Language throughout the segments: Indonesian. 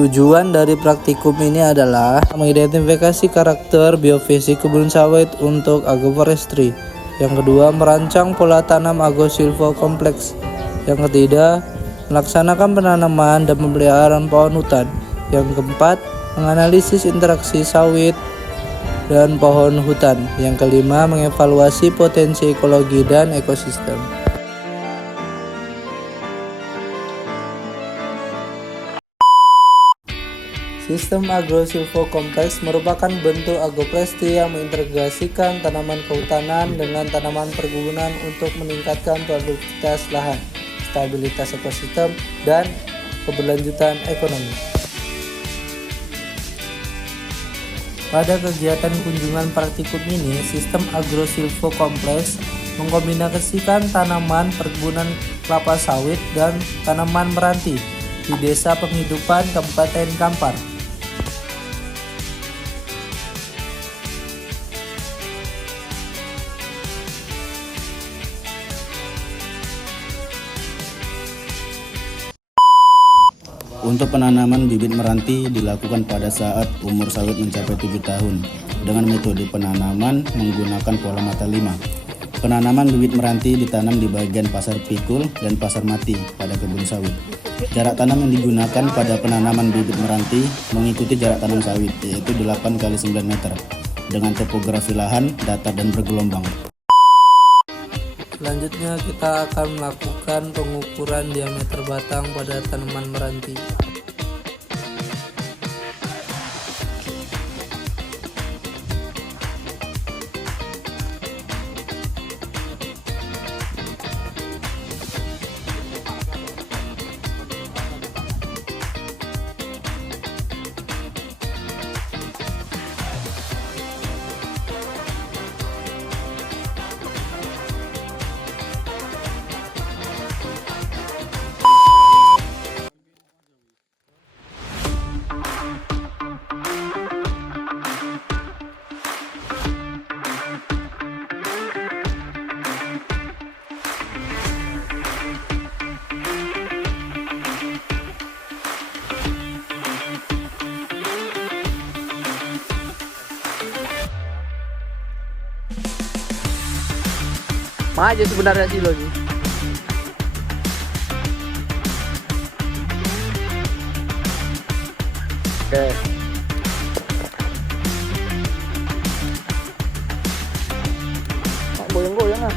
Tujuan dari praktikum ini adalah mengidentifikasi karakter biofisik kebun sawit untuk agroforestry. Yang kedua, merancang pola tanam agrosilvo kompleks. Yang ketiga, melaksanakan penanaman dan pemeliharaan pohon hutan. Yang keempat, menganalisis interaksi sawit dan pohon hutan. Yang kelima, mengevaluasi potensi ekologi dan ekosistem. Sistem agrosilvo kompleks merupakan bentuk agroforestry yang mengintegrasikan tanaman kehutanan dengan tanaman perkebunan untuk meningkatkan produktivitas lahan, stabilitas ekosistem, dan keberlanjutan ekonomi. Pada kegiatan kunjungan praktikum ini, sistem agrosilvo kompleks mengkombinasikan tanaman perkebunan kelapa sawit dan tanaman meranti di Desa Penghidupan Kabupaten Kampar. Untuk penanaman bibit meranti dilakukan pada saat umur sawit mencapai 7 tahun dengan metode penanaman menggunakan pola mata 5. Penanaman bibit meranti ditanam di bagian pasar pikul dan pasar mati pada kebun sawit. Jarak tanam yang digunakan pada penanaman bibit meranti mengikuti jarak tanam sawit, yaitu 8 x 9 meter dengan topografi lahan datar dan bergelombang. Selanjutnya kita akan melakukan pengukuran diameter batang pada tanaman meranti. Aja sebenarnya sih lo nih. Oke. Goyang-goyang ah.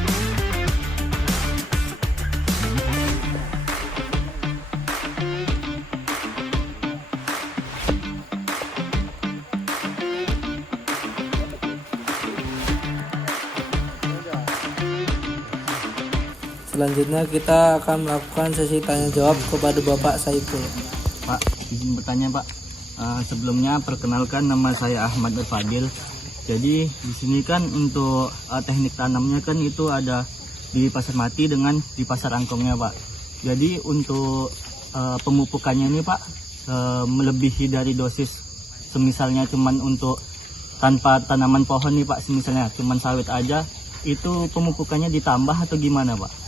Selanjutnya kita akan melakukan sesi tanya jawab kepada Bapak Saiful. Pak, izin bertanya Pak. Sebelumnya perkenalkan, nama saya Ahmad Fadil. Jadi di sini kan untuk teknik tanamnya kan itu ada di pasar mati dengan di pasar angkongnya Pak. Jadi untuk pemupukannya ini Pak melebihi dari dosis, semisalnya cuman untuk tanpa tanaman pohon nih Pak, semisalnya cuman sawit aja, itu pemupukannya ditambah atau gimana Pak?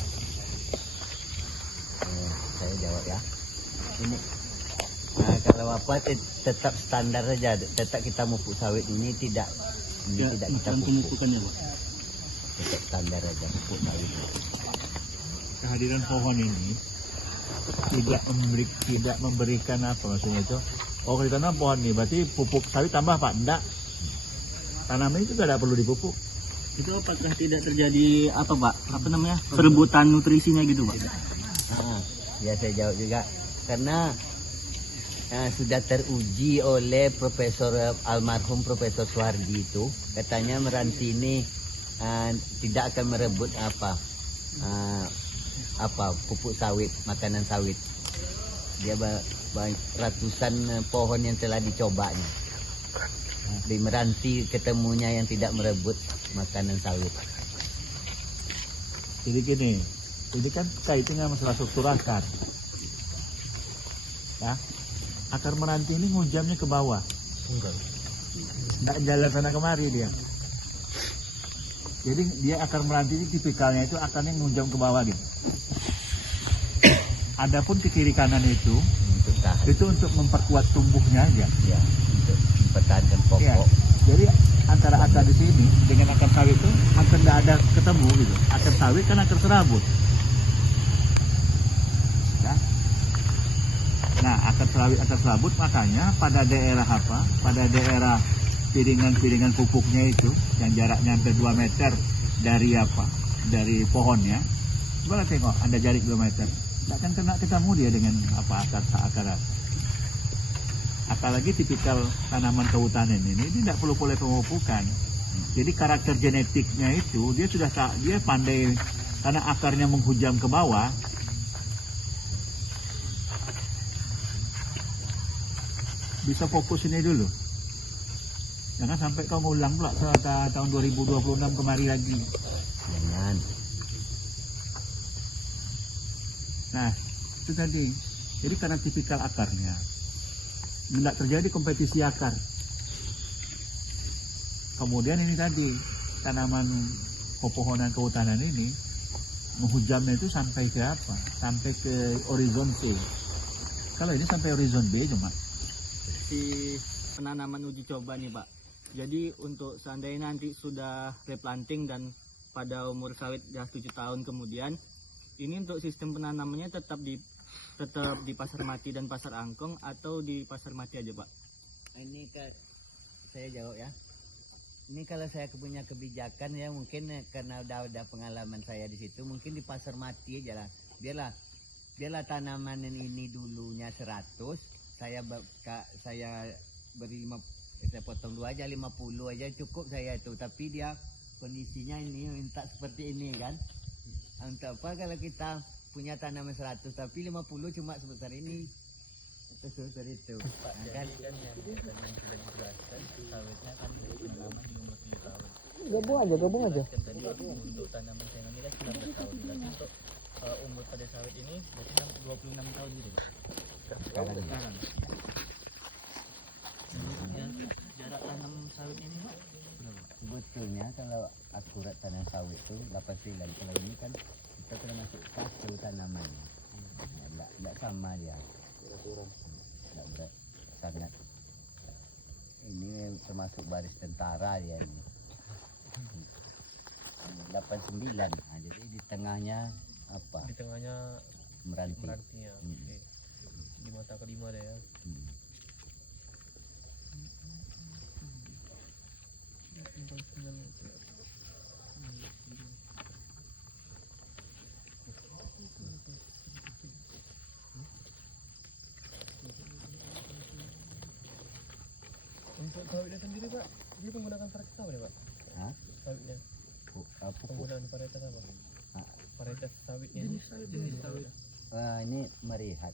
Saya jawab ya. Ini kalau apa tetap standar saja, tetap kita pupuk sawit ini tidak kita pupuk. Pemupukannya Pak. Tetap standar saja pupuk sawit. Kehadiran pohon ini tidak memberikan apa maksudnya itu? Oh, kalau ditanam pohon nih berarti pupuk sawit tambah Pak? Enggak. Tanaman itu tidak perlu dipupuk. Itu apakah tidak terjadi perebutan nutrisinya gitu Pak? Ya saya jawab juga karena sudah teruji oleh almarhum Profesor Suhardi itu, katanya meranti ini tidak akan merebut pupuk sawit, makanan sawit. Dia ratusan pohon yang telah dicobanya. Di meranti ketemunya yang tidak merebut makanan sawit. Jadi gini, ini kan kaitannya masalah struktur akar. Ya, akar meranti ini ngunjamnya ke bawah. Nggak jalan sana kemari dia. Jadi dia akar meranti ini tipikalnya itu akarnya ngunjam ke bawah gitu. Adapun ke kiri kanan itu bertahan. Itu untuk memperkuat tumbuhnya aja. Ya, untuk mempertahankan pokok. Ya. Jadi antara akar di sini dengan akar sawit itu hampir tidak ada ketemu gitu. Akar sawit kan akar serabut. Ya. Nah, akar serabut makanya pada daerah apa? Pada daerah piringan-piringan pupuknya itu yang jaraknya hampir 2 meter dari apa? Dari pohonnya. Coba tengok, Anda jarik 2 meter. Tidak akan kena ketemu dia dengan apa akar. Apalagi tipikal tanaman kehutanan ini tidak perlu pemupukan. Jadi karakter genetiknya itu dia pandai karena akarnya menghujam ke bawah. Bisa fokus ini dulu. Jangan sampai kau ngulang pula tahun 2026 kemari lagi. Jangan. Nah, itu tadi. Jadi karena tipikal akarnya, tidak terjadi kompetisi akar. Kemudian ini tadi, tanaman pepohonan kehutanan ini, menghujamnya itu sampai ke apa? Sampai ke horizon C. Kalau ini sampai horizon B cuma. Si penanaman uji coba nih Pak. Jadi untuk seandainya nanti sudah replanting dan pada umur sawit sudah 7 tahun kemudian, ini untuk sistem penanamannya tetap di Pasar Mati dan Pasar Angkong atau di Pasar Mati aja Pak? Ini saya jawab ya. Ini kalau saya punya kebijakan ya mungkin karena udah pengalaman saya di situ, mungkin di Pasar Mati aja lah. Biarlah tanaman ini dulunya 100, saya beri saya potong 2 aja, 50 aja cukup saya itu. Tapi dia kondisinya ini minta seperti ini kan. Untuk apa kalau kita punya tanaman 100 tapi 50 cuma sebesar ini atau sebesar itu. Pak, nah, kan yang sudah dijelaskan sawitnya kan tanaman di umur 7 tahun. Gabung aja. Kan tadi untuk tanaman sayang ini kan 19 tahun. Dan untuk umur pada sawit ini berarti 26 tahun gitu. Sekarang Ya, jarak tanam sawit ini Pak berapa? sebetulnya kalau akurat tanam sawit itu 89. Kalau ini kan kita kena masuk satu tanamannya. Tidak sama dia. Tidak berat sangat. Ini termasuk baris tentara dia ini. 89. Nah, jadi di tengahnya apa? Di tengahnya Meranti. ya. Oke. Di mata kelima deh ya. Untuk sawitnya sendiri Pak, dia menggunakan varietas apa ya Pak? Hah? Sawitnya, Pupuk. penggunaan varietas apa? Ah. Varietas sawitnya. Jenis sawit. Ini merihat.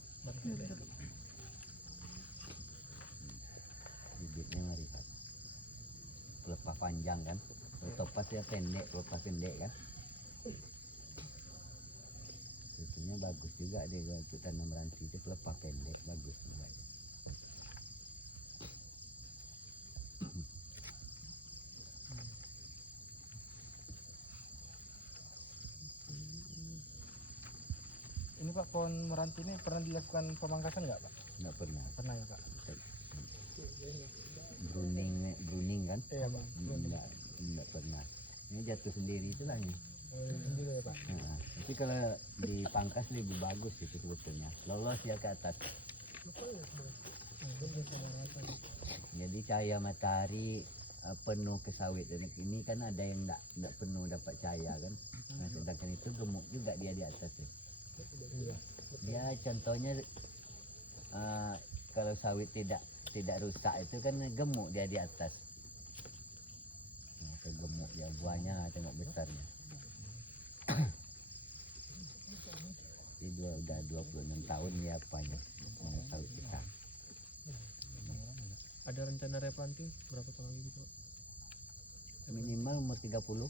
Bibitnya merihat. Pelepah panjang kan. Kalau topas dia pendek, pelepah pendek kan. Sebetulnya bagus juga dia untuk tanam ranti itu pelepah pendek bagus juga. Ini Pak, pohon meranti ini pernah dilakukan pemangkasan nggak Pak? Nggak pernah. Pernah ya Pak? Bruning kan? Iya Pak. Nggak pernah. Ini jatuh sendiri itulah ini. Sendiri ya Pak. Nah, tapi kalau dipangkas lebih bagus itu sebetulnya. Lolos ya ke atas. Jadi cahaya matahari penuh ke sawit. Dan ini kan ada yang nggak penuh dapat cahaya kan. Nah, sedangkan itu gemuk juga dia di atas. Dia contohnya kalau sawit tidak rusak itu kan gemuk dia di atas. Nah, gemuk ya buahnya tengok besarnya. Jadi udah 26 tahun ya apanya sawit kita. Ada rencana replanting berapa tahun lagi Pak? Minimal umur 30. 30.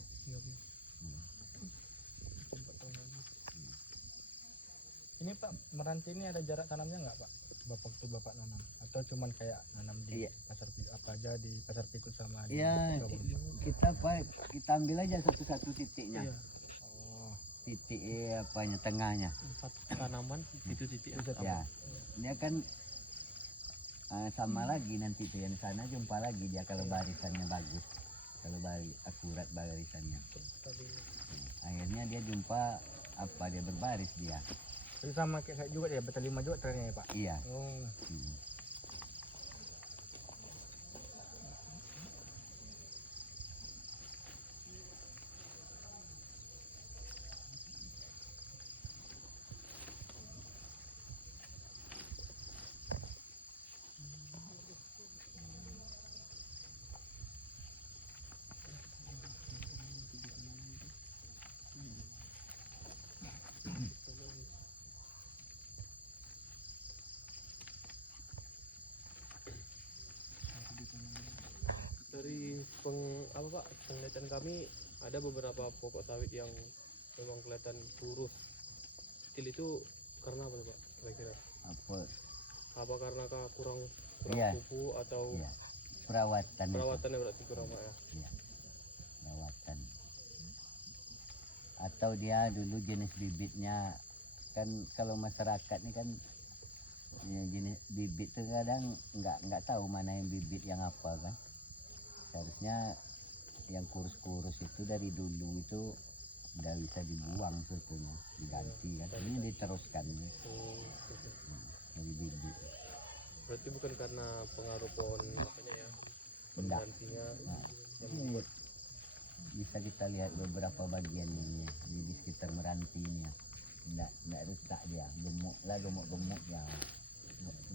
Ini Pak, meranti ini ada jarak tanamnya nggak Pak? Waktu Bapak nanam? Atau cuman kayak nanam di Iya. pasar apa aja di pasar pikut sama di Ya kita ambil aja satu-satu titiknya. Iya. Oh, Titik apanya tengahnya. 4 tanaman, titik-titik. Ya, dia kan Sama lagi nanti tuh yang sana jumpa lagi dia kalau barisannya bagus, kalau akurat barisannya. Akhirnya dia jumpa apa dia berbaris dia. Itu sama kayak saya juga ya, bertelima juga trennya ya Pak. Iya. Oh. Hmm. Dari penglihatan kami ada beberapa pokok sawit yang memang kelihatan kurus. Kecil itu karena apa tuh, Pak? Kira-kira? Apa Karena kurang Iya. pupuk atau Iya. Perawatan itu. perawatannya berarti kurang, Pak ya? Iya. Perawatan. Atau dia dulu jenis bibitnya kan, kalau masyarakat ini kan ya, jenis bibit tuh kadang nggak tahu mana yang bibit yang apa kan. Seharusnya yang kurus-kurus itu dari dulu itu udah bisa dibuang sebetulnya, diganti kan. Ini diteruskan dari bibit. Berarti bukan karena pengaruh pohon makanya ya, Enggak. penggantinya Nah, yang ini membuat bisa kita lihat beberapa bagian ini di sekitar Meranti ini ya. Nggak rusak dia, gemuk ya,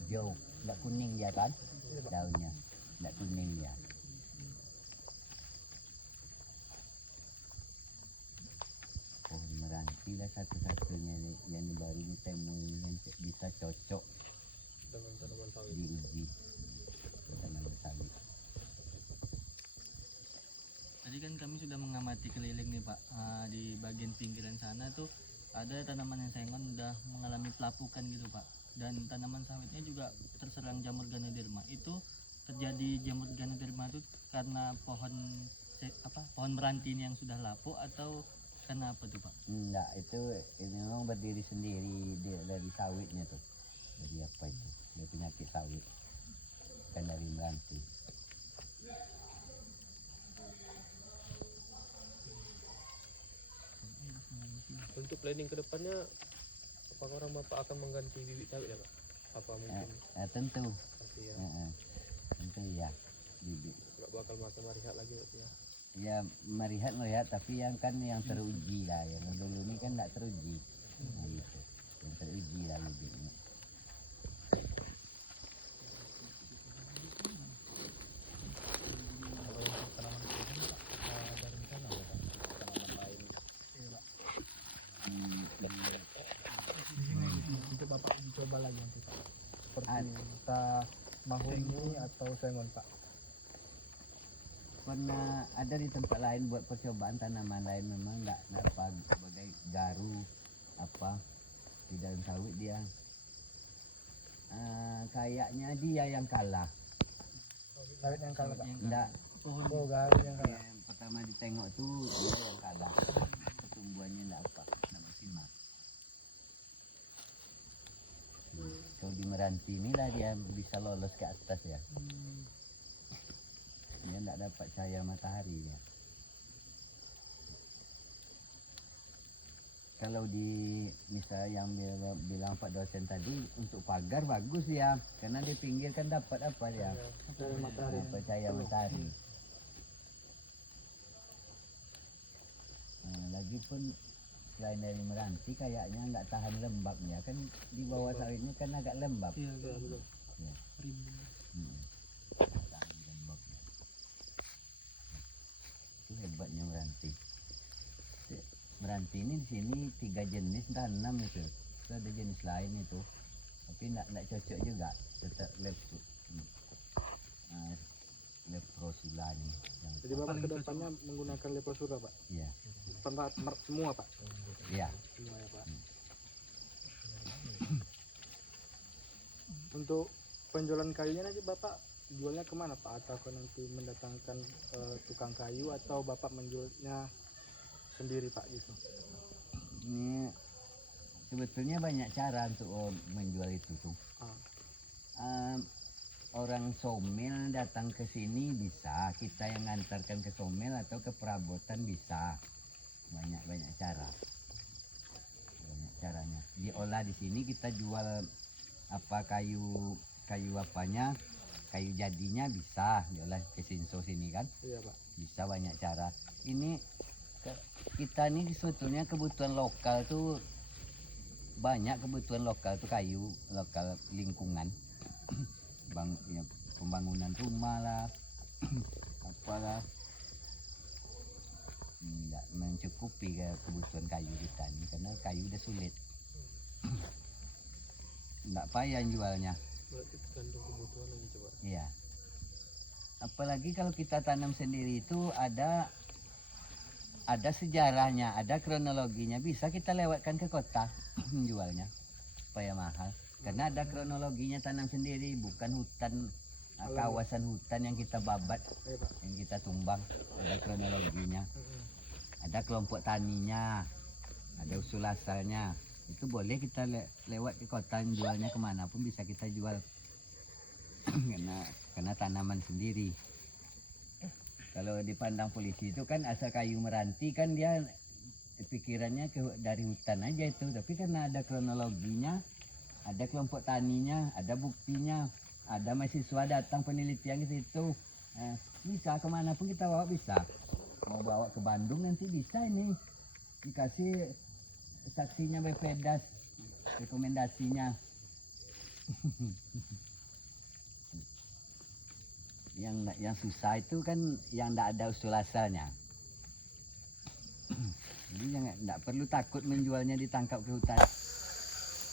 hijau, nggak kuning dia kan, daunnya nggak kuning dia. Pohon Meranti lah satu-satunya yang baru ditemui yang bisa cocok dengan tanaman sawit. diuji tanaman sawit. Tadi kan kami sudah mengamati keliling nih Pak. Di bagian pinggiran sana tuh ada tanaman yang sengon udah mengalami pelapukan gitu Pak. Dan tanaman sawitnya juga terserang jamur Ganoderma. Itu terjadi jamur Ganoderma itu karena pohon meranti ini yang sudah lapuk atau karena apa tuh Pak? Enggak, itu memang berdiri sendiri dari sawitnya tuh. Dari apa itu? Dari penyakit sawit. Kan dari Meranti. Untuk planning kedepannya, apakah orang Bapak akan mengganti bibit sawit ya Pak? Apa mungkin Tentu. nanti ya Tentu ya. Bibit. nggak bakal makan marihat lagi berarti ya? Ya melihat tapi yang teruji lah, yang dulu ini kan tidak teruji. Nah, gitu. Yang teruji lah bibitnya. Untuk Bapak dicoba lagi nanti Pak, seperti entah mahoni atau sengon Pak. Pernah ada di tempat lain buat percobaan tanaman lain, memang nggak apa sebagai garu apa di dalam sawit dia. Kayaknya dia yang kalah. Sawit yang kalah Pak. Enggak. Oh, garu yang kalah. Yang pertama ditengok tuh dia yang kalah. Pertumbuhannya enggak maksimal. Kalau di Meranti inilah dia bisa lolos ke atas ya. Dia enggak dapat cahaya matahari ya. Kalau di misalnya yang bilang Pak dosen tadi, untuk pagar bagus ya, karena di pinggir kan dapat apa dia? Dapat cahaya matahari. Lagi pun selain dari Meranti kayaknya nggak tahan lembabnya kan, di bawah sawitnya kan agak lembab. Iya betul. Ya. Tahan lembabnya. Itu hebatnya Meranti. Meranti ini di sini 3 jenis dan 6 itu. Itu ada jenis lain itu, tapi nggak cocok juga, tetap leprosula ini. Jadi Bapak kedepannya menggunakan leprosura Pak? Iya. Semua Pak? Iya. Semua ya Pak. Untuk penjualan kayunya nanti Bapak jualnya kemana Pak? Atau nanti mendatangkan tukang kayu atau Bapak menjualnya sendiri Pak gitu? Ini sebetulnya banyak cara untuk menjual itu tuh. orang Somel datang ke sini bisa, kita yang ngantarkan ke Somel atau ke perabotan bisa. Banyak cara. Banyak caranya. Diolah di sini kita jual apa kayu apanya, kayu jadinya bisa diolah ke Sinso sini kan. Iya Pak. Bisa banyak cara. Ini kita ini sebetulnya kebutuhan lokal tuh banyak, kebutuhan lokal tuh kayu lokal lingkungan. Ya, pembangunan rumah lah apalah tidak mencukupi kebutuhan kayu kita ini karena kayu udah sulit. Tidak payah jualnya. Berarti tergantung kebutuhan lagi coba. Iya. Apalagi kalau kita tanam sendiri itu ada sejarahnya, ada kronologinya, bisa kita lewatkan ke kota jualnya supaya mahal. Karena ada kronologinya tanam sendiri, bukan hutan, kawasan hutan yang kita babat, yang kita tumbang. Ada kronologinya, ada kelompok taninya, ada usul asalnya. Itu boleh kita lewat ke kota, jualnya kemanapun bisa kita jual. karena tanaman sendiri. Kalau dipandang polisi itu kan asal kayu meranti kan dia pikirannya dari hutan aja itu, tapi karena ada kronologinya, ada kelompok taninya, ada buktinya, ada mahasiswa datang penelitian ke situ, bisa kemanapun kita bawa bisa. Mau bawa ke Bandung nanti bisa ini, dikasih saksinya BPDAS, rekomendasinya. Yang susah itu kan yang tidak ada usul asalnya. Jadi tidak perlu takut menjualnya, ditangkap ke hutan.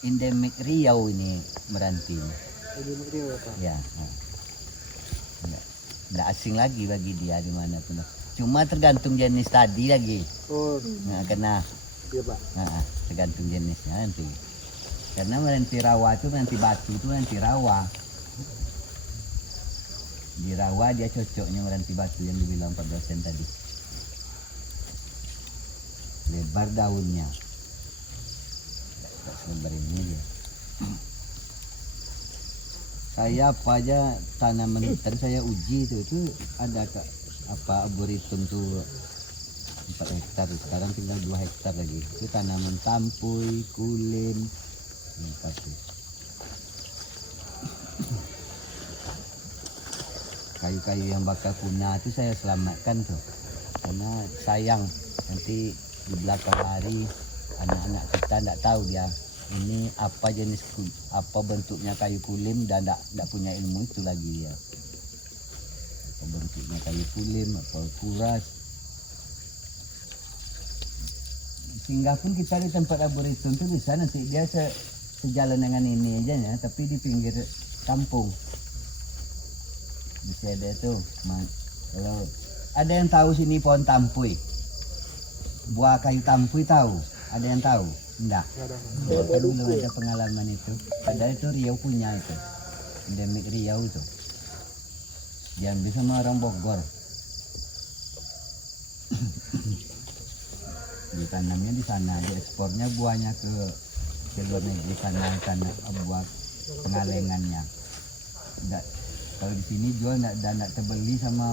Endemik Riau ini meranti. Endemik Riau ya Pak? Ya. Tidak asing lagi bagi dia di mana pun. Cuma tergantung jenis tadi lagi. Oh. Nah, kena. Iya Pak. Nah, tergantung jenisnya nanti. Karena meranti rawa itu, meranti batu itu meranti rawa. Di rawa dia cocoknya meranti batu yang dibilang Pak dosen tadi. Lebar daunnya. Selebar ini dia. Saya apa aja tanaman hutan saya uji itu ada arboretum tuh 4 hektar, sekarang tinggal 2 hektar lagi. Itu tanaman tampuy, kulim, kayu-kayu yang bakal punah itu saya selamatkan tuh, karena sayang nanti di belakang hari anak-anak kita tidak tahu dia ini apa jenis, apa bentuknya kayu kulim, dan tidak punya ilmu itu lagi dia. Apa bentuknya kayu kulim, apa kuras. Sehingga pun kita di tempat arboretum itu bisa nanti dia sejalan dengan ini aja ya, tapi di pinggir kampung. Bisa ada tuh, kalau ada yang tahu sini pohon tampuy, buah kayu tampuy tahu? Ada yang tahu? Enggak. Kan belum ada pengalaman itu. Padahal itu Riau punya itu, endemik Riau itu. Diambil sama orang Bogor. Ditanamnya di sana, diekspornya buahnya ke luar negeri karena buah pengalengannya. Enggak. Kalau di sini jual tidak terbeli sama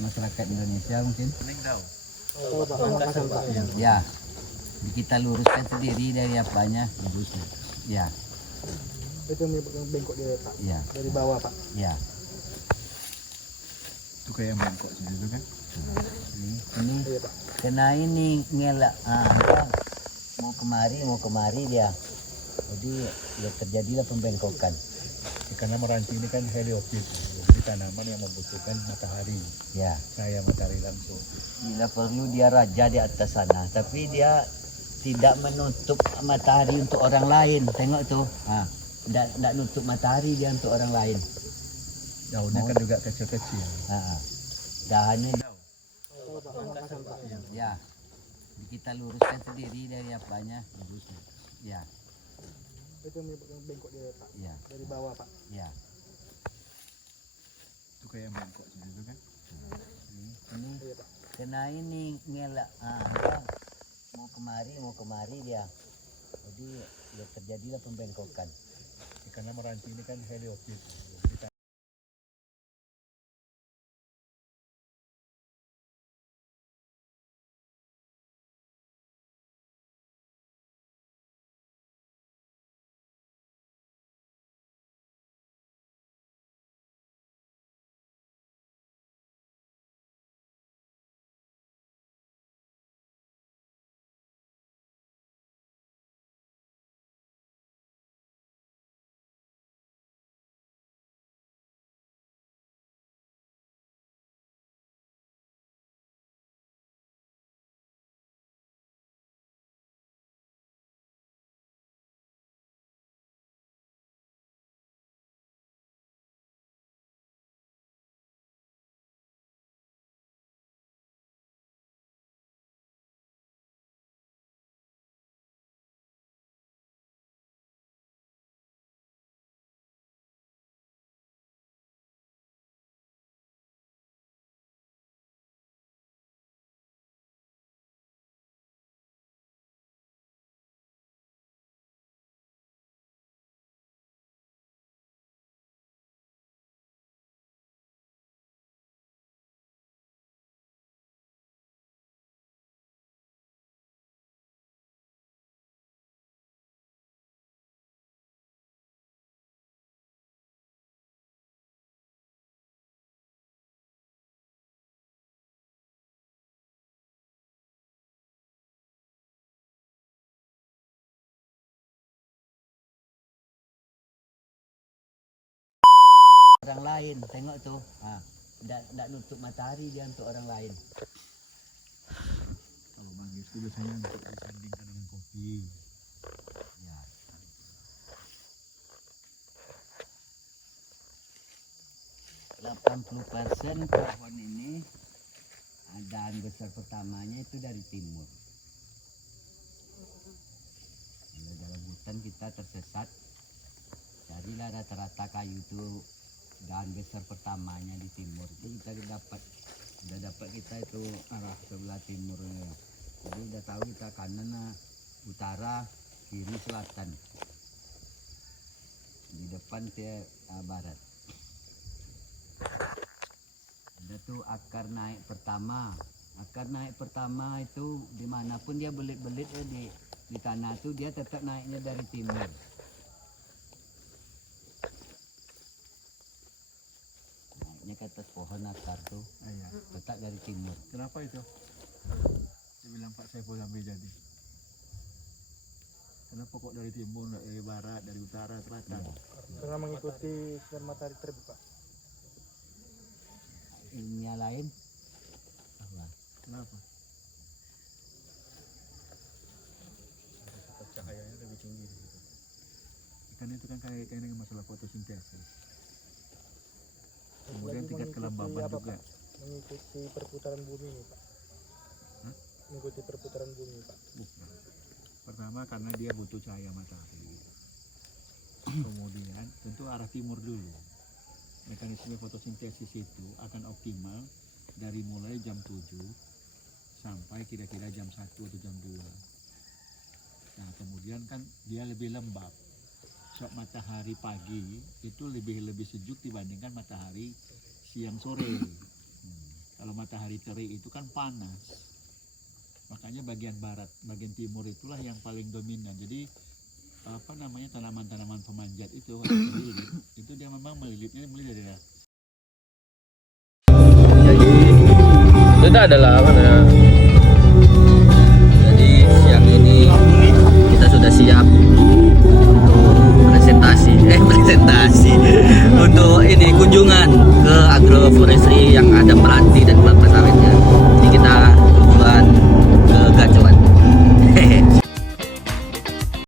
masyarakat Indonesia mungkin. Oh, Pak. Ya, kita luruskan sendiri dari apanya, ya. Itu yang bengkok dia Pak. Ya. Dari bawah Pak. Ya. Itu kayak mangkok itu kan. Ini Iya Pak. kena ini ngelak, mau kemari dia. Jadi ya terjadilah pembengkokan. Karena meranti ini kan heliofit, jadi tanaman yang membutuhkan matahari, Ya. cahaya matahari langsung. Bila perlu dia raja di atas sana, tapi dia tidak menutup matahari untuk orang lain. Tengok tuh, tidak nutup matahari dia untuk orang lain. Daunnya kan juga kecil-kecil. Dahannya Oh, Pak. Pak. ya. Kita luruskan sendiri dari apanya, ya. Itu yang bengkok dia Pak. Ya. Dari bawah Pak. Ya. Itu kayak mangkok itu kan. Ini Iya Pak. kena ini ngelak, mau kemari dia. Jadi ya terjadilah pembengkokan. Karena meranti ini kan heliofit, orang lain. Tengok tuh, tidak nutup matahari dia untuk orang lain. Kalau manggis itu biasanya untuk disandingkan dengan kopi. Ya. %80 pohon ini dahan besar pertamanya itu dari timur. Kalau dalam hutan kita tersesat, carilah rata-rata kayu itu dahan besar pertamanya di timur. Itu kita udah dapat kita itu arah sebelah timurnya. Jadi udah tahu kita kanan, utara, kiri, selatan. Di depan ke barat. Ada tuh akar naik pertama. Akar naik pertama itu dimanapun dia belit-belit di tanah tuh dia tetap naiknya dari timur. Naiknya ke atas pohon akar tuh tetap dari timur. Kenapa itu? Dia bilang Pak Saiful sampai jadi. Kenapa kok dari timur, dari barat, dari utara, selatan? Karena mengikuti sinar matahari terbit, Pak. Ilmiah lain apa? Kenapa? Cahayanya lebih tinggi gitu. Kan itu kan kayak dengan masalah fotosintesis. Kemudian Lagi tingkat mengikuti kelembaban apa, juga. Pak? Mengikuti perputaran bumi ini, Pak. Mengikuti perputaran bumi, Pak. Bukan. Pertama karena dia butuh cahaya matahari. Kemudian tentu arah timur dulu. Mekanisme fotosintesis itu akan optimal dari mulai jam 7 sampai kira-kira jam 1 atau jam 2. Nah kemudian kan dia lebih lembab. Sebab matahari pagi itu lebih sejuk dibandingkan matahari siang sore. Kalau matahari terik itu kan panas. Makanya bagian barat, bagian timur itulah yang paling dominan. Jadi tanaman-tanaman pemanjat itu melilit, itu dia memang melilitnya dari daerah. Jadi itu adalah jadi siang ini kita sudah siap untuk presentasi untuk ini kunjungan ke agroforestry yang ada Meranti dan